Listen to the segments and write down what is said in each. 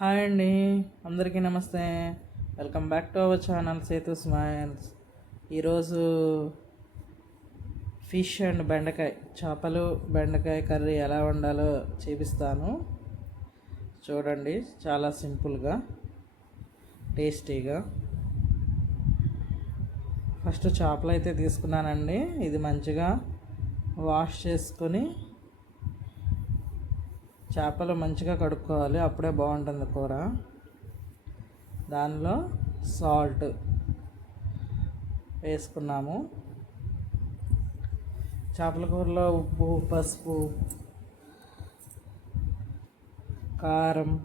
Hi అండి. అందరికీ నమస్తే. Welcome back to our channel Sethu Smiles. ఈరోజు ఫిష్ అండ్ బెండకాయ చేపలు బెండకాయ కర్రీ ఎలా వండాలో చూపిస్తాను. చూడండి చాలా సింపుల్గా టేస్టీగా. ఫస్ట్ చేపలు అయితే తీసుకున్నానండి. ఇది మంచిగా వాష్ చేసుకొని చేపలు మంచిగా కడుక్కోవాలి అప్పుడే బాగుంటుంది కూర. దానిలో సాల్ట్ వేసుకున్నాము. చేపల కూరలో ఉప్పు పసుపు కారం.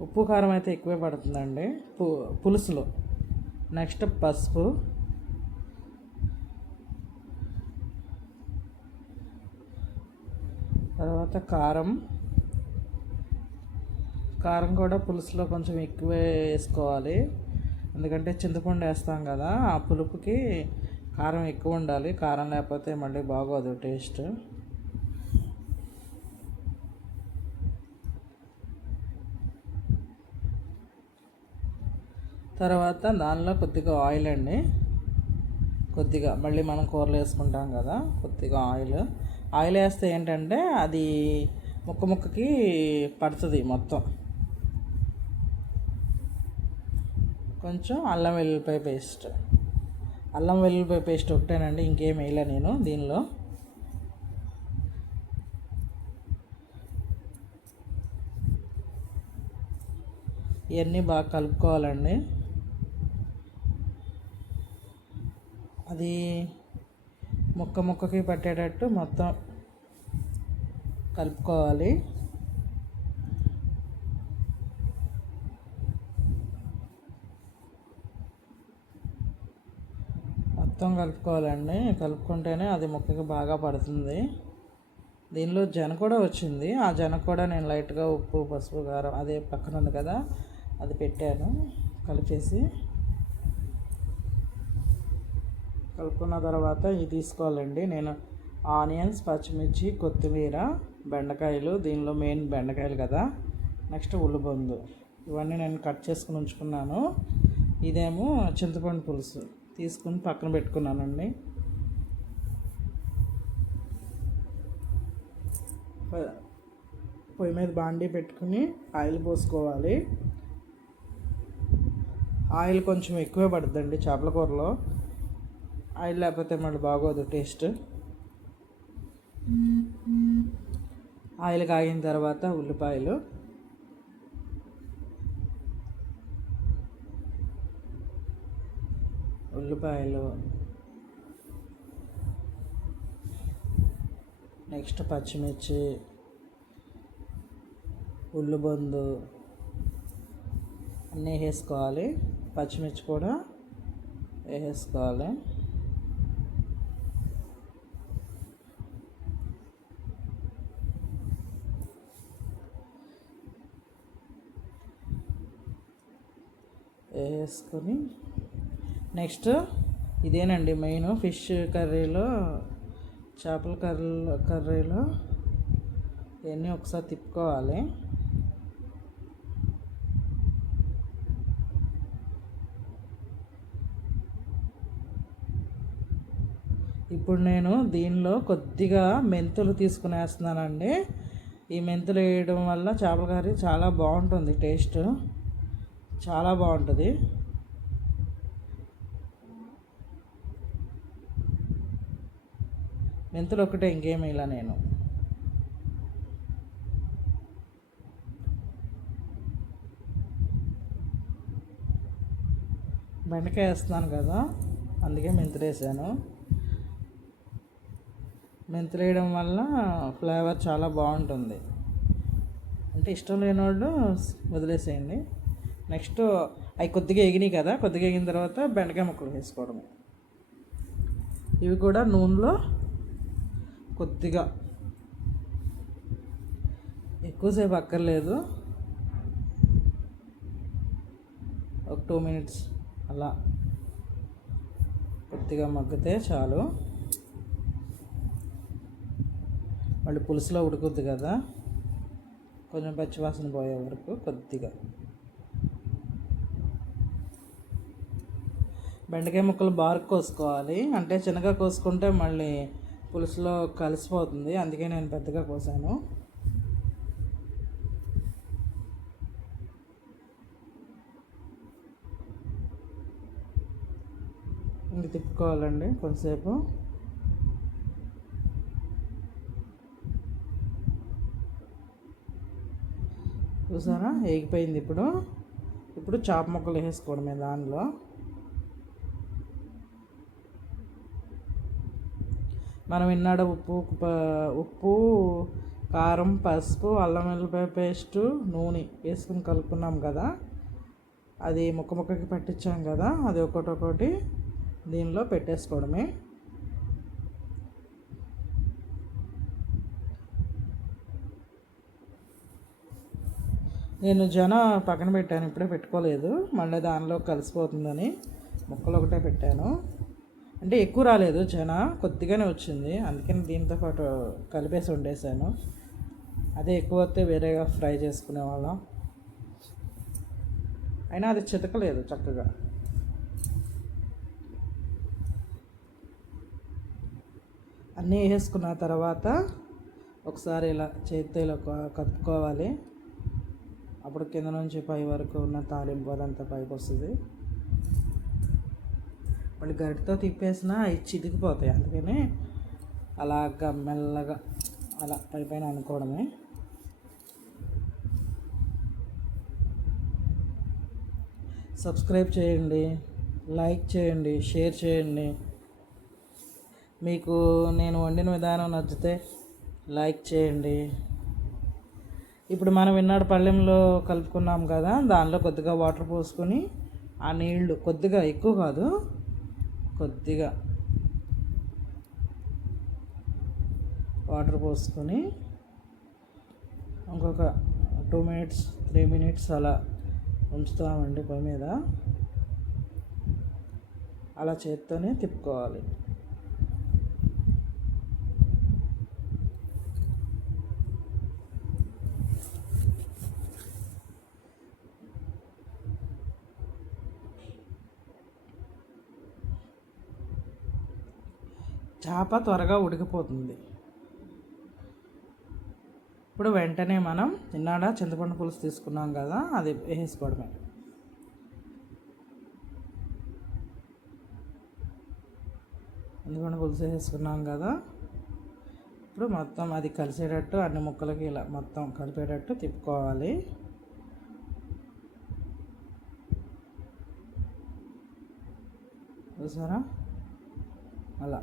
ఉప్పు కారం అయితే ఎక్కువే పడుతుందండి. పు పులుసులో. నెక్స్ట్ పసుపు. తర్వాత కారం. కారం కూడా పులుసులో కొంచెం ఎక్కువే వేసుకోవాలి. ఎందుకంటే చింతపండు వేస్తాం కదా ఆ పులుపుకి కారం ఎక్కువ ఉండాలి. కారం లేకపోతే మళ్ళీ బాగోదు టేస్ట్. తర్వాత దానిలో కొద్దిగా ఆయిల్ అండి. కొద్దిగా మళ్ళీ మనం కూరలు వేసుకుంటాం కదా కొద్దిగా ఆయిల్. ఆయిల్ వేస్తే ఏంటంటే అది ముక్క ముక్కకి పడుతుంది మొత్తం. కొంచెం అల్లం వెల్లుల్లిపాయ పేస్ట్. అల్లం వెల్లుల్లిపాయ పేస్ట్ ఒకటేనండి ఇంకేం వేయలే నేను దీనిలో. ఇవన్నీ బాగా కలుపుకోవాలండి. అది ముక్క ముక్కకి పట్టేటట్టు మొత్తం కలుపుకోవాలి. మొత్తం కలుపుకోవాలండి. కలుపుకుంటేనే అది ముక్కకి బాగా పడుతుంది. దీనిలో జన కూడా వచ్చింది. ఆ జన కూడా నేను లైట్గా ఉప్పు పసుపు కారం అదే పక్కన ఉంది కదా అది పెట్టాను. కలిపేసి కలుపుకున్న తర్వాత ఇవి తీసుకోవాలండి. నేను ఆనియన్స్ పచ్చిమిర్చి కొత్తిమీర బెండకాయలు దీనిలో మెయిన్ బెండకాయలు కదా. నెక్స్ట్ ఉల్లిబొందు ఇవన్నీ నేను కట్ చేసుకుని ఉంచుకున్నాను. ఇదేమో చింతపండు పులుసు తీసుకుని పక్కన పెట్టుకున్నానండి. పొయ్యి మీద బాండీ పెట్టుకుని ఆయిల్ పోసుకోవాలి. ఆయిల్ కొంచెం ఎక్కువే పడుతుందండి చేపల కూరలో. ఆయిల్ లేకపోతే మళ్ళీ బాగోదు టేస్ట్. ఆయిల్ కాగిన తర్వాత ఉల్లిపాయలు. ఉల్లిపాయలు. నెక్స్ట్ పచ్చిమిర్చి. ఉల్లిబొందు అన్నీ వేసుకోవాలి. పచ్చిమిర్చి కూడా వేసుకోవాలి. వేసుకొని నెక్స్ట్ ఇదేనండి మెయిన్ ఫిష్ కర్రీలో చేపల కర్రీ కర్రీలో ఇవన్నీ ఒకసారి తిప్పుకోవాలి. ఇప్పుడు నేను దీనిలో కొద్దిగా మెంతులు తీసుకునేస్తున్నానండి. ఈ మెంతులు వేయడం వల్ల చేపల కర్రీ చాలా బాగుంటుంది టేస్ట్. చాలా బాగుంటుంది. మెంతులు ఒకటే ఇంకేమి ఇలా నేను. బెండకాయ వేస్తున్నాను కదా అందుకే మెంతులు వేసాను. మెంతులు వేయడం వల్ల ఫ్లేవర్ చాలా బాగుంటుంది. అంటే ఇష్టం లేని వాళ్ళు వదిలేసేయండి. నెక్స్ట్ అవి కొద్దిగా ఎగినాయి కదా కొద్దిగా ఎగిన తర్వాత బెండకాయ ముక్కలు వేసుకోవడము. ఇవి కూడా నూనెలో కొద్దిగా. ఎక్కువసేపు అక్కర్లేదు. ఒక టూ మినిట్స్ అలా కొద్దిగా మగ్గితే చాలు. మళ్ళీ పులుసులో ఉడుకుద్ది కదా. కొంచెం పచ్చివాసన పోయే వరకు కొద్దిగా. బెండకాయ ముక్కలు బారుకు కోసుకోవాలి. అంటే చిన్నగా కోసుకుంటే మళ్ళీ పులుసులో కలిసిపోతుంది. అందుకే నేను పెద్దగా కోసాను. ఇంక తిప్పుకోవాలండి కొంతసేపు. చూసారా? వేగిపోయింది ఇప్పుడు. ఇప్పుడు చాప ముక్కలు వేసుకోవడమే దానిలో. మనం ఇన్నాడు ఉప్పు ఉప్పు కారం పసుపు అల్లం వెల్లిపాయ పేస్టు నూనె వేసుకుని కలుపుకున్నాం కదా. అది ముక్క ముక్కకి పట్టించాం కదా. అది ఒకటి ఒకటి దీనిలో పెట్టేసుకోవడమే. నేను జన పక్కన పెట్టాను ఇప్పుడే పెట్టుకోలేదు. మళ్ళీ దానిలో కలిసిపోతుందని ముక్కలు ఒకటే పెట్టాను. అంటే ఎక్కువ రాలేదు జన కొద్దిగానే వచ్చింది. అందుకని దీంతో పాటు కలిపేసి వండేసాను. అదే ఎక్కువ వస్తే వేరేగా ఫ్రై చేసుకునే వాళ్ళం. అయినా అది చితకలేదు చక్కగా. అన్నీ వేసుకున్న తర్వాత ఒకసారి ఇలా చేతితో ఇలా కలుపుకోవాలి అప్పుడు కింద నుంచి పై వరకు ఉన్న తాలింపు అదంతా పైకి వస్తుంది. మళ్ళీ గరిటతో తిప్పేసినా అవి చితికిపోతాయి. అందుకని అలాగా మెల్లగా అలా పైపైన అనుకోవడమే. సబ్స్క్రైబ్ చేయండి లైక్ చేయండి షేర్ చేయండి. మీకు నేను వండిన విధానం నచ్చితే లైక్ చేయండి. ఇప్పుడు మనం విన్నాడు పళ్ళెంలో కలుపుకున్నాం కదా దానిలో కొద్దిగా వాటర్ పోసుకొని ఆ నీళ్ళు కొద్దిగా ఎక్కువ కాదు కొద్దిగా వాటర్ పోసుకొని ఇంకొక టూ మినిట్స్ త్రీ మినిట్స్ అలా ఉంచుతామండి పొయ్యి మీద. అలా చేత్తోనే తిప్పుకోవాలి. చేప త్వరగా ఉడికిపోతుంది. ఇప్పుడు వెంటనే మనం నిన్నాడ చింతపండు పులుసు తీసుకున్నాం కదా అది వేసుకోవడమే చింతపండు పులుసు వేసుకున్నాం కదా ఇప్పుడు మొత్తం అది కలిసేటట్టు అన్ని ముక్కలకి ఇలా మొత్తం కలిపేటట్టు తిప్పుకోవాలి. చూసారా? అలా.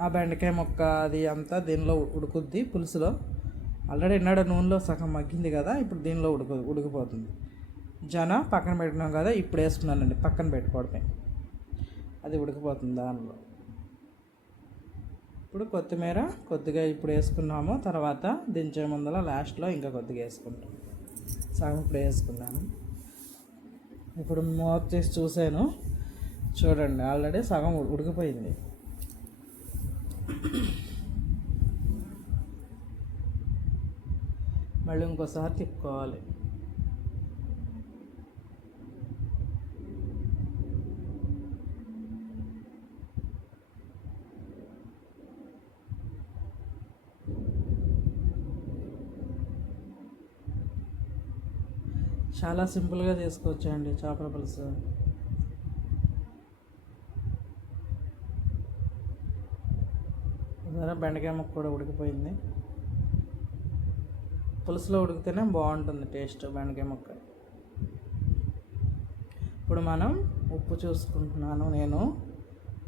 ఆ బెండకాయ మొక్క అది అంతా దీనిలో ఉడుకుద్ది పులుసులో. ఆల్రెడీ ఎన్నడ నూనెలో సగం మగ్గింది కదా ఇప్పుడు దీనిలో ఉడుకు ఉడికిపోతుంది. జన పక్కన పెట్టినాం కదా ఇప్పుడు వేసుకున్నానండి పక్కన పెట్టుకోవడమే. అది ఉడికిపోతుంది దానిలో. ఇప్పుడు కొత్తిమీర కొద్దిగా ఇప్పుడు వేసుకున్నాము తర్వాత దించే ముందర లాస్ట్లో ఇంకా కొద్దిగా వేసుకుంటాం. సగం ఇప్పుడు వేసుకున్నాను. ఇప్పుడు మూత చేసి చూశాను. చూడండి ఆల్రెడీ సగం ఉడికిపోయింది. మళ్ళీ ఇంకోసారి తిప్పుకోవాలి. చాలా సింపుల్గా చేసుకోవచ్చండి చేపల పులుసు సరే బెండకాయ ముక్క కూడా ఉడికిపోయింది. పులుసులో ఉడికితేనే బాగుంటుంది టేస్ట్ బెండకాయ ముక్క. ఇప్పుడు మనం ఉప్పు చూసుకుంటున్నాను నేను.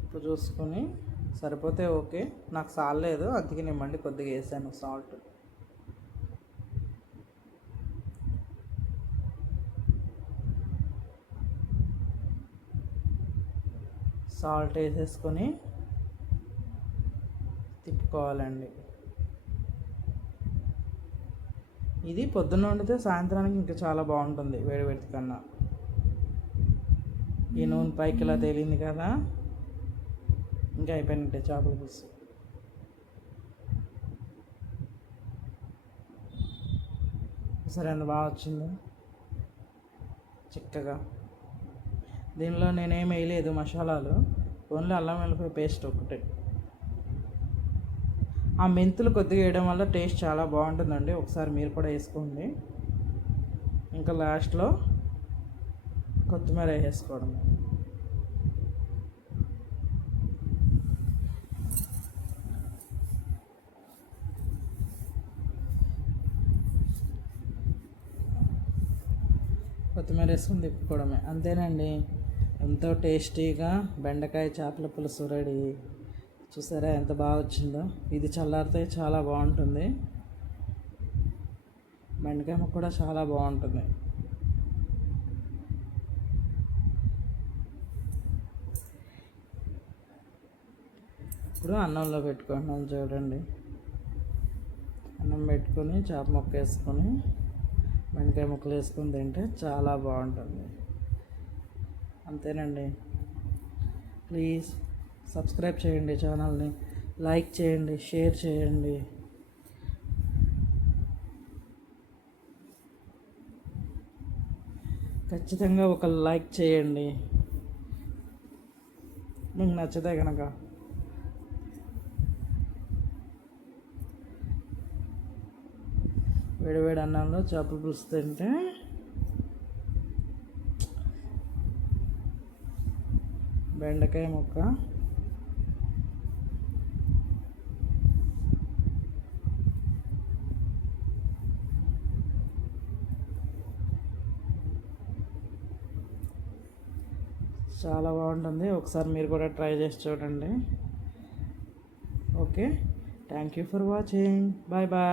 ఉప్పు చూసుకొని సరిపోతే ఓకే. నాకు సాలేదు అందుకే నేను మళ్ళీ కొద్దిగా వేసాను సాల్ట్. సాల్ట్ వేసేసుకొని తిప్పుకోవాలండి ఇది పొద్దున్న వండితే సాయంత్రానికి ఇంకా చాలా బాగుంటుంది వేడి వేడి కన్నా. ఈ నూనె పైకి ఇలా తేలింది కదా ఇంకా అయిపోయినట్టే చేపల పులుసు. సరే ఎంత బాగా వచ్చిందో. చిక్కగా. దీనిలో నేనేం వేయలేదు మసాలాలు ఓన్లీ అల్లం వెల్లిపాయ పేస్ట్ ఒకటే. ఆ మెంతులు కొద్దిగా వేయడం వల్ల టేస్ట్ చాలా బాగుంటుందండి. ఒకసారి మీరు కూడా వేసుకోండి. ఇంకా లాస్ట్లో కొత్తిమీర వేసుకోవడం. కొత్తిమీర వేసుకుని తిప్పుకోవడమే. అంతేనండి. ఎంతో టేస్టీగా బెండకాయ చేపల పులుసు రెడీ. చూసారా ఎంత బాగా వచ్చిందో? ఇది చల్లారితే చాలా బాగుంటుంది. బెండకాయ ముక్క కూడా చాలా బాగుంటుంది. ఇప్పుడు అన్నంలో పెట్టుకుంటున్నాను చూడండి. అన్నం పెట్టుకొని చేప ముక్క వేసుకొని బెండకాయ ముక్కలు వేసుకొని తింటే చాలా బాగుంటుంది. అంతేనండి. ప్లీజ్. సబ్స్క్రైబ్ చేయండి ఛానల్ని లైక్ చేయండి షేర్ చేయండి. ఖచ్చితంగా ఒక లైక్ చేయండి. మీకు నచ్చితే కనుక వేడివేడి అన్నంలో చేపలు పులుసు తింటే బెండకాయ ముక్క. చాలా బాగుంటుంది. ఒకసారి మీరు కూడా ట్రై చేసి చూడండి. Okay. Thank you for watching. Bye bye.